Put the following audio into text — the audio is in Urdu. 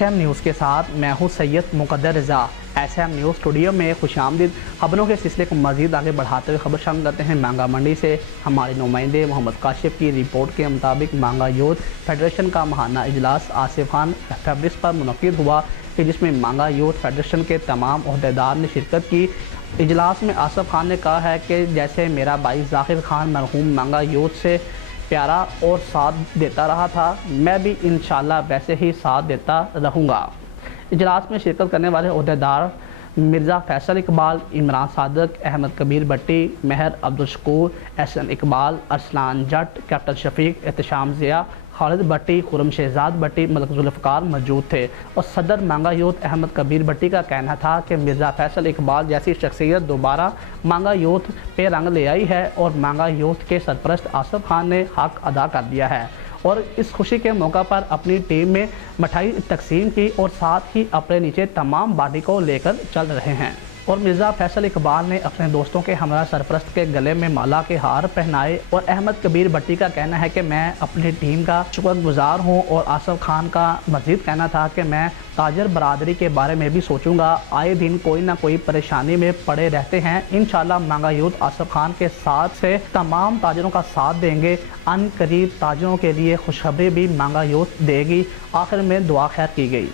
SM نیوز کے ساتھ میں ہوں سید مقدر رضا۔ SM نیوز اسٹوڈیو میں خوش آمدید۔ خبروں کے سلسلے کو مزید آگے بڑھاتے ہوئے خبر شامل کرتے ہیں مانگا منڈی سے۔ ہمارے نمائندے محمد کاشف کی رپورٹ کے مطابق مانگا یوتھ فیڈریشن کا ماہانہ اجلاس آصف خان فیبرکس پر منعقد ہوا کہ جس میں مانگا یوتھ فیڈریشن کے تمام عہدیدار نے شرکت کی۔ اجلاس میں آصف خان نے کہا ہے کہ جیسے میرا بھائی ذاکر خان مرحوم مانگا یوتھ سے پیارا اور ساتھ دیتا رہا تھا، میں بھی انشاءاللہ ویسے ہی ساتھ دیتا رہوں گا۔ اجلاس میں شرکت کرنے والے عہدیدار مرزا فیصل اقبال، عمران صادق، احمد کبیر بٹی، مہر عبدالشکور، احسن اقبال، ارسلان جٹ، کیپٹن شفیق، احتشام ضیاء، خالد بٹی، خرم شہزاد بٹی، ملک ذوالفقار موجود تھے اور صدر مانگا یوتھ احمد کبیر بٹی کا کہنا تھا کہ مرزا فیصل اقبال جیسی شخصیت دوبارہ مانگا یوتھ پہ رنگ لے آئی ہے اور مانگا یوتھ کے سرپرست آصف خان نے حق ادا کر دیا ہے اور اس خوشی کے موقع پر اپنی ٹیم میں مٹھائی تقسیم کی اور ساتھ ہی اپنے نیچے تمام باڈی کو لے کر چل رہے ہیں۔ اور مرزا فیصل اقبال نے اپنے دوستوں کے ہمراہ سرپرست کے گلے میں مالا کے ہار پہنائے اور احمد کبیر بٹی کا کہنا ہے کہ میں اپنی ٹیم کا شکر گزار ہوں اور آصف خان کا مزید کہنا تھا کہ میں تاجر برادری کے بارے میں بھی سوچوں گا، آئے دن کوئی نہ کوئی پریشانی میں پڑے رہتے ہیں، انشاءاللہ مانگا یوتھ آصف خان کے ساتھ سے تمام تاجروں کا ساتھ دیں گے، ان قریب تاجروں کے لیے خوشخبری بھی مانگا یوتھ دے گی۔ آخر میں دعا خیر کی گئی۔